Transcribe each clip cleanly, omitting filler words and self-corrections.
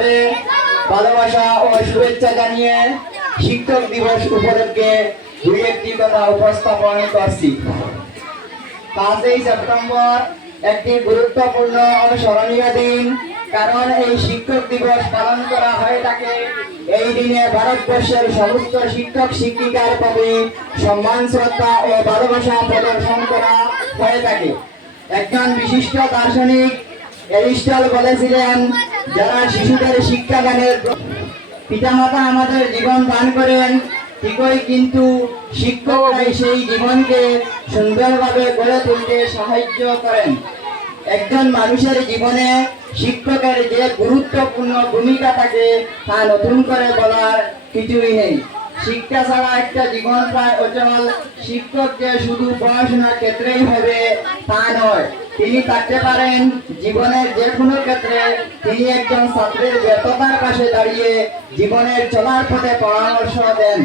সকলে ভালোবাসা ও শুভেচ্ছা জানিয়ে শিক্ষক দিবস উপলক্ষে দুই একটি কথা উপস্থাপন করছি। 5ই সেপ্টেম্বর একটি গুরুত্বপূর্ণ ও স্মরণীয় দিন, কারণ এই শিক্ষক দিবস পালন করা হয়ে থাকে এই দিনে ভারতবর্ষের সমস্ত শিক্ষক শিক্ষিকার প্রতি সম্মান, শ্রদ্ধা ও ভালোবাসা প্রদর্শন করা হয়ে থাকে। একজন বিশিষ্ট দার্শনিক এরিস্টটল বলেছিলেন, যারা শিশুদের শিক্ষাদানের পিতামাতা আমাদের জীবন দান করেন, ঠিকই কিন্তু শিক্ষকরাই সেই জীবনকে সুন্দরভাবে গড়ে তুলতে সাহায্য করেন। একজন মানুষের জীবনে শিক্ষকের যে গুরুত্বপূর্ণ ভূমিকা থাকে তা নতুন করে বলার কিছুই নেই। শিক্ষা ছাড়া একটা জীবন প্রায় অচল। শিক্ষক যে শুধু পড়াশোনার ক্ষেত্রেই হবে তা নয়, তিনি থাকতে পারেন জীবনের যে কোনো ক্ষেত্রে। তিনি একজন ছাত্রের ব্যর্থতার পাশে দাঁড়িয়ে জীবনের চলার পথে পরামর্শ দেন।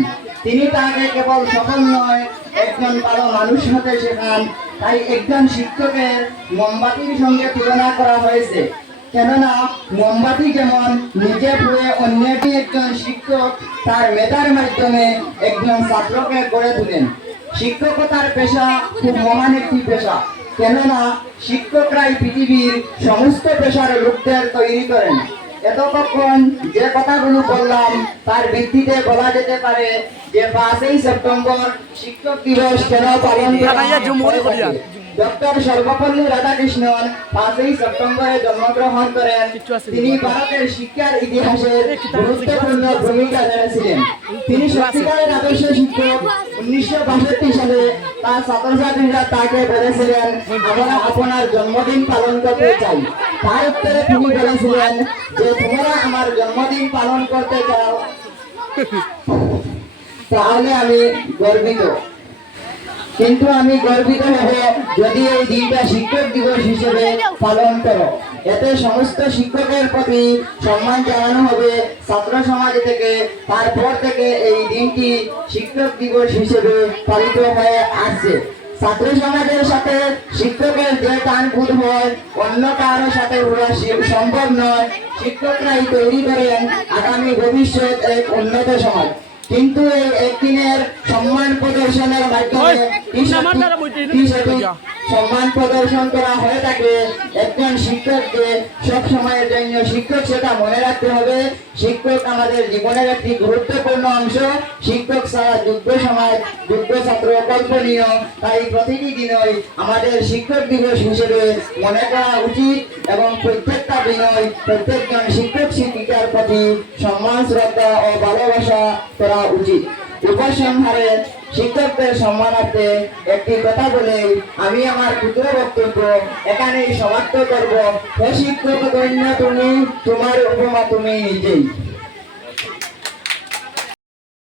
তিনি তাকে কেবল সফল নয়, একজন ভালো মানুষ হতে শেখান। তাই একজন শিক্ষকের মোমবাতির সঙ্গে তুলনা করা হয়েছে, কেননা মোমবাতি যেমন নিজে পুড়ে অন্যটি, একজন শিক্ষক তার মেধার মাধ্যমে একজন ছাত্রকে গড়ে তোলেন। শিক্ষকতার পেশা খুব মহান একটি পেশা, কেননা শিক্ষকরাই পৃথিবীর সমস্ত পেশার লোকদের তৈরি করেন। এতক্ষণ যে কথাগুলো বললাম তার ভিত্তিতে বলা যেতে পারে যে 5ই সেপ্টেম্বর শিক্ষক দিবস কেন পালন করা হয়। ডক্টর সর্বপল্লী রাধাকৃষ্ণন 5ই সেপ্টেম্বরে জন্মগ্রহণ করেন। তিনি ভারতের শিক্ষার ইতিহাসের গুরুত্বপূর্ণ ভূমিকা রেখেছিলেন। তিনি সত্যিকারের আদর্শ শিক্ষক। 1962 সালে তার ছাত্রছাত্রীরা তাকে বলেছিলেন, আমরা আপনার জন্মদিন পালন করতে চাই। তার উত্তরে তিনি বলেছিলেন যে, তোমরা আমার জন্মদিন পালন করতে চাও তাহলে আমি গর্বিত, কিন্তু আমি গর্বিত হব যদি এই দিনটা শিক্ষক দিবস হিসেবে পালন করো। এতে সমস্ত শিক্ষকের প্রতি সম্মান জানানো হবে ছাত্র সমাজ থেকে। তারপর থেকে এই দিনটি শিক্ষক দিবস হিসেবে পালিত হয়ে আসছে। ছাত্র সমাজের সাথে শিক্ষকের যে টান বোধ হয় অন্য কারোর সাথে ওরা সম্ভব নয়। শিক্ষকরাই তৈরি করেন আগামী ভবিষ্যৎ এক উন্নত সমাজ। কিন্তু এই একদিনের সম্মান প্রদর্শনের মাধ্যমে সম্মান প্রদর্শন করা হয়ে থাকে। একজন শিক্ষককে সব সময়ের জন্য শিক্ষক সেটা মনে রাখতে হবে। শিক্ষক আমাদের জীবনের একটি গুরুত্বপূর্ণ অংশ। শিক্ষক ছাড়া যোগ্য সমাজ, যোগ্য ছাত্র কল্পনীয়। তাই প্রতিটি দিনই আমাদের শিক্ষক দিবস হিসেবে মনে করা উচিত এবং প্রত্যেকটা দিনই প্রত্যেকজন শিক্ষক শিক্ষিকার প্রতি সম্মান, শ্রদ্ধা ও ভালোবাসা করা উচিত। উপসংহারে শিক্ষকদের সম্মানার্থে একটি কথা বলে আমি আমার ক্ষুদ্র বক্তব্য এখানেই সমাপ্ত করব। হে শিক্ষক ধন্য তুমি, তোমার উপমা তুমি নিজেই।